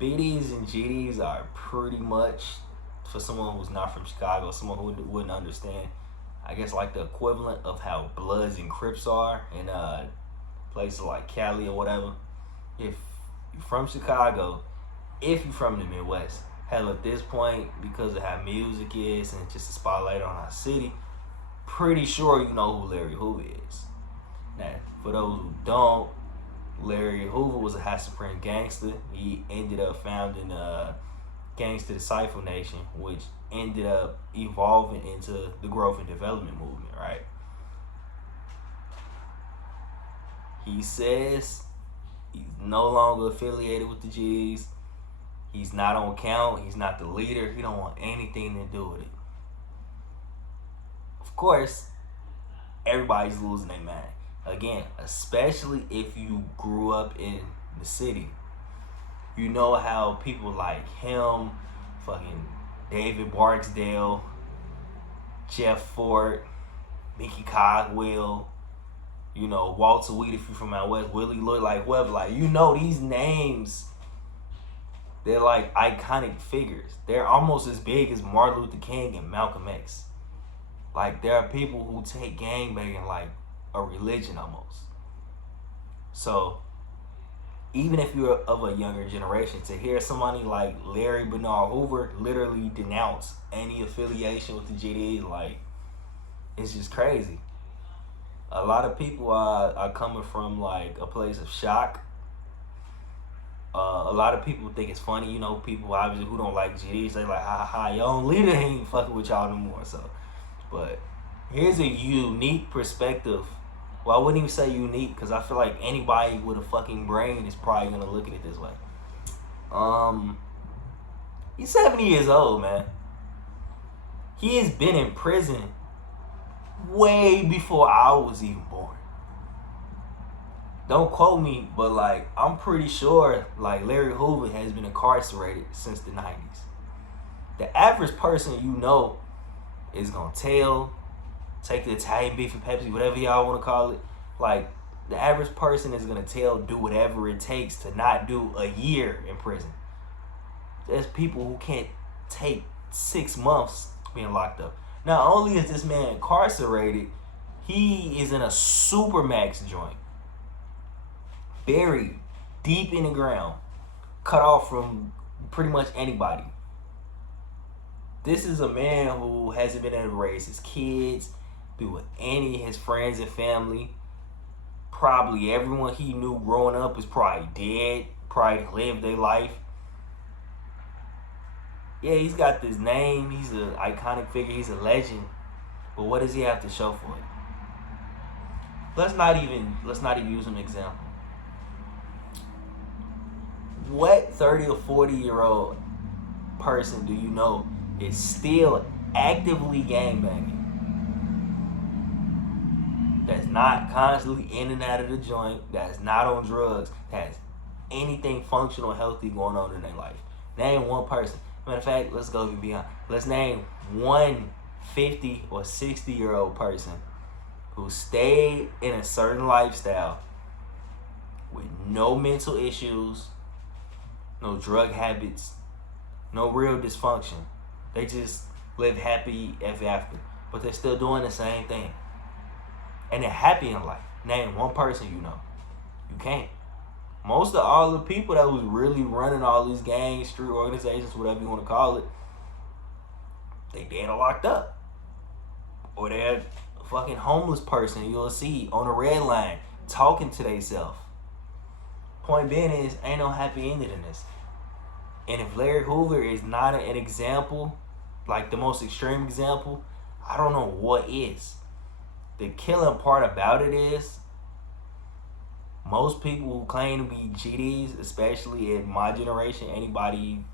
BDs and GDs are pretty much, for someone who's not from Chicago, someone who wouldn't understand, I guess like the equivalent of how Bloods and Crips are in places like Cali or whatever. If you're from Chicago, if you're from the Midwest, hell, at this point, because of how music is and just a spotlight on our city, pretty sure you know who Larry Hoover is. Now, for those who don't, Larry Hoover was a high supreme gangster. He ended up founding Gangsta Disciple Nation, which ended up evolving into the growth and development movement, right? He says he's no longer affiliated with the G's. He's not on count. He's not the leader. He don't want anything to do with it. Of course, everybody's losing their mind. Again, especially if you grew up in the city. You know how people like him, fucking David Barksdale, Jeff Ford, Mickey Cogwell, Walter Weed if you're from out west, Willie Lloyd, like whoever, like these names, they're like iconic figures. They're almost as big as Martin Luther King and Malcolm X. Like there are people who take gangbanging like a religion almost. So even if you're of a younger generation, to hear somebody like Larry Bernard Hoover literally denounce any affiliation with the GD, like, it's just crazy. A lot of people are coming from like a place of shock. A lot of people think it's funny, people obviously who don't like GDs, they like, ha ha, your own leader ain't fucking with y'all no more. So, but here's a unique perspective. Well, I wouldn't even say unique because I feel like anybody with a fucking brain is probably gonna look at it this way. He's 70 years old, man. He has been in prison way before I was even born. Don't quote me, but like I'm pretty sure like Larry Hoover has been incarcerated since the 90s. The average person is gonna take the Italian beef and Pepsi, whatever y'all want to call it. Like, the average person is going to do whatever it takes to not do a year in prison. There's people who can't take 6 months being locked up. Not only is this man incarcerated, he is in a supermax joint, buried deep in the ground, cut off from pretty much anybody. This is a man who hasn't been able to raise his kids, be with any of his friends and family. Probably everyone he knew growing up is probably dead, probably lived their life. Yeah, he's got this name, he's an iconic figure, he's a legend. But what does he have to show for it? Let's not even use an example. What 30 or 40-year-old person do you know is still actively gangbanging? That's not constantly in and out of the joint, that's not on drugs, that has anything functional, healthy going on in their life. Name one person. Matter of fact, let's go even beyond. Let's name one 50 or 60-year-old person who stayed in a certain lifestyle with no mental issues, no drug habits, no real dysfunction. They just live happy ever after, but they're still doing the same thing. And they're happy in life. Name one person you know. You can't. Most of all the people that was really running all these gangs, street organizations, whatever you want to call it, they dead or locked up. Or they're a fucking homeless person you'll see on a red line talking to themselves. Point being is, ain't no happy ending in this. And if Larry Hoover is not an example, like the most extreme example, I don't know what is. The killing part about it is, most people who claim to be GDs, especially in my generation, anybody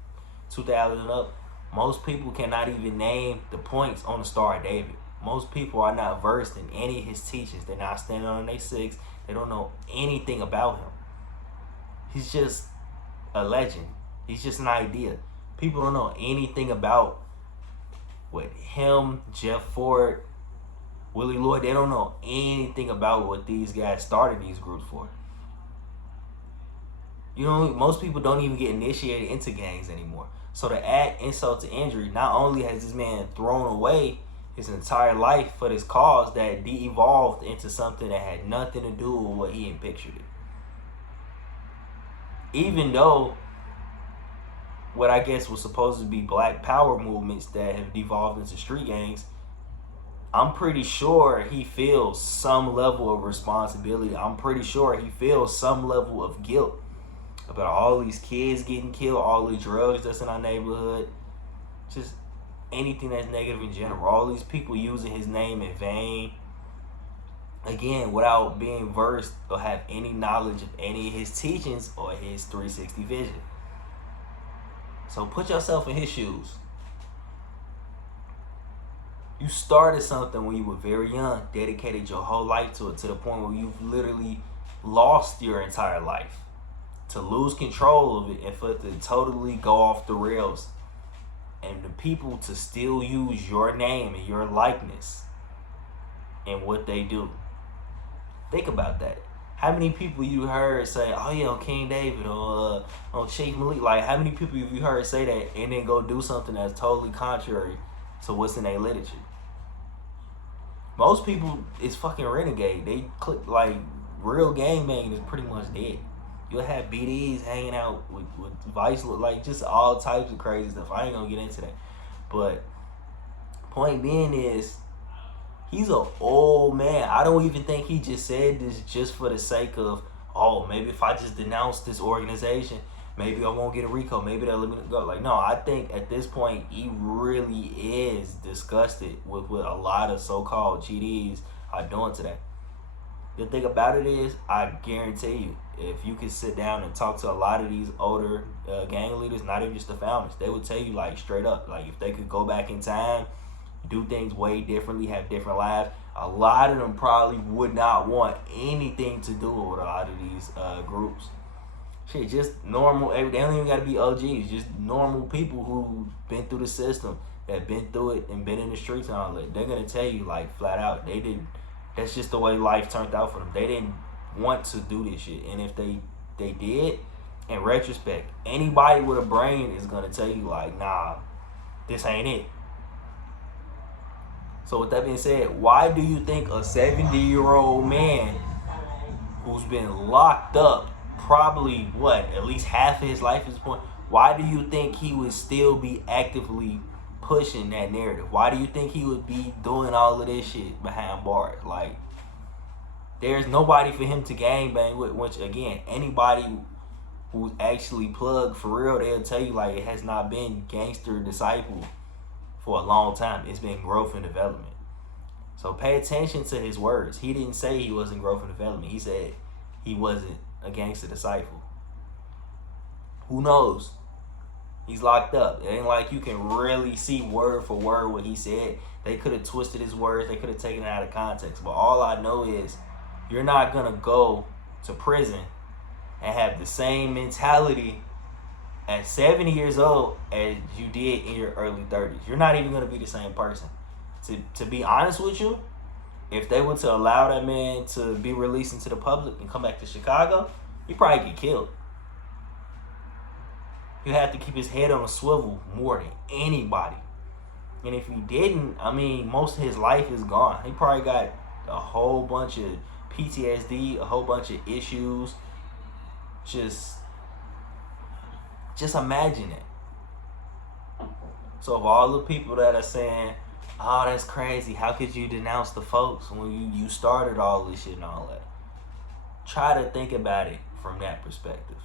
2000 and up, most people cannot even name the points on the Star of David. Most people are not versed in any of his teachings. They're not standing on their six. They don't know anything about him. He's just a legend. He's just an idea. People don't know anything about what him, Jeff Ford, Willie Lloyd, they don't know anything about what these guys started these groups for. You know, most people don't even get initiated into gangs anymore. So to add insult to injury, not only has this man thrown away his entire life for this cause that de-evolved into something that had nothing to do with what he had pictured it. Even though what I guess was supposed to be black power movements that have devolved into street gangs, I'm pretty sure he feels some level of responsibility. I'm pretty sure he feels some level of guilt about all these kids getting killed, all the drugs that's in our neighborhood, just anything that's negative in general. All these people using his name in vain, again, without being versed or have any knowledge of any of his teachings or his 360 vision. So put yourself in his shoes. You started something when you were very young, dedicated your whole life to it, to the point where you've literally lost your entire life. To lose control of it and for it to totally go off the rails, and the people to still use your name and your likeness in what they do. Think about that. How many people you heard say, oh yeah, on King David or on Chief Malik? Like, how many people have you heard say that and then go do something that's totally contrary to what's in their literature? Most people is fucking renegade. They click like real gangbanging is pretty much dead. You'll have BDs hanging out with Vice, like just all types of crazy stuff. I ain't gonna get into that. But point being is, he's an old man. I don't even think he just said this just for the sake of, oh, maybe if I just denounce this organization, maybe I won't get a RICO. Maybe they'll let me go. Like, no, I think at this point, he really is disgusted with what a lot of so-called GDs are doing today. The thing about it is, I guarantee you, if you could sit down and talk to a lot of these older gang leaders, not even just the founders, they would tell you like straight up, like if they could go back in time, do things way differently, have different lives, a lot of them probably would not want anything to do with a lot of these groups. Shit, just normal, they don't even got to be OGs, just normal people who've been through the system, that been through it and been in the streets and all that. They're going to tell you like flat out, they didn't, that's just the way life turned out for them. They didn't want to do this shit. And if they did, in retrospect, anybody with a brain is going to tell you like, nah, this ain't it. So with that being said, why do you think a 70-year-old man who's been locked up probably, at least half of his life at this point, why do you think he would still be actively pushing that narrative? Why do you think he would be doing all of this shit behind bars? Like, there's nobody for him to gangbang with, which, again, anybody who's actually plugged for real, they'll tell you, like, it has not been gangster disciple for a long time. It's been growth and development. So pay attention to his words. He didn't say he wasn't growth and development. He said he wasn't a gangster disciple. Who knows? He's locked up. It ain't like you can really see word for word what he said. They could have twisted his words. They could have taken it out of context. But all I know is you're not going to go to prison and have the same mentality at 70 years old as you did in your early 30s. You're not even going to be the same person. To be honest with you, if they were to allow that man to be released into the public and come back to Chicago, he'd probably get killed. He'd have to keep his head on a swivel more than anybody. And if he didn't, I mean, most of his life is gone. He probably got a whole bunch of PTSD, a whole bunch of issues. Just imagine it. So of all the people that are saying, oh, that's crazy, how could you denounce the folks when you started all this shit and all that? Try to think about it from that perspective.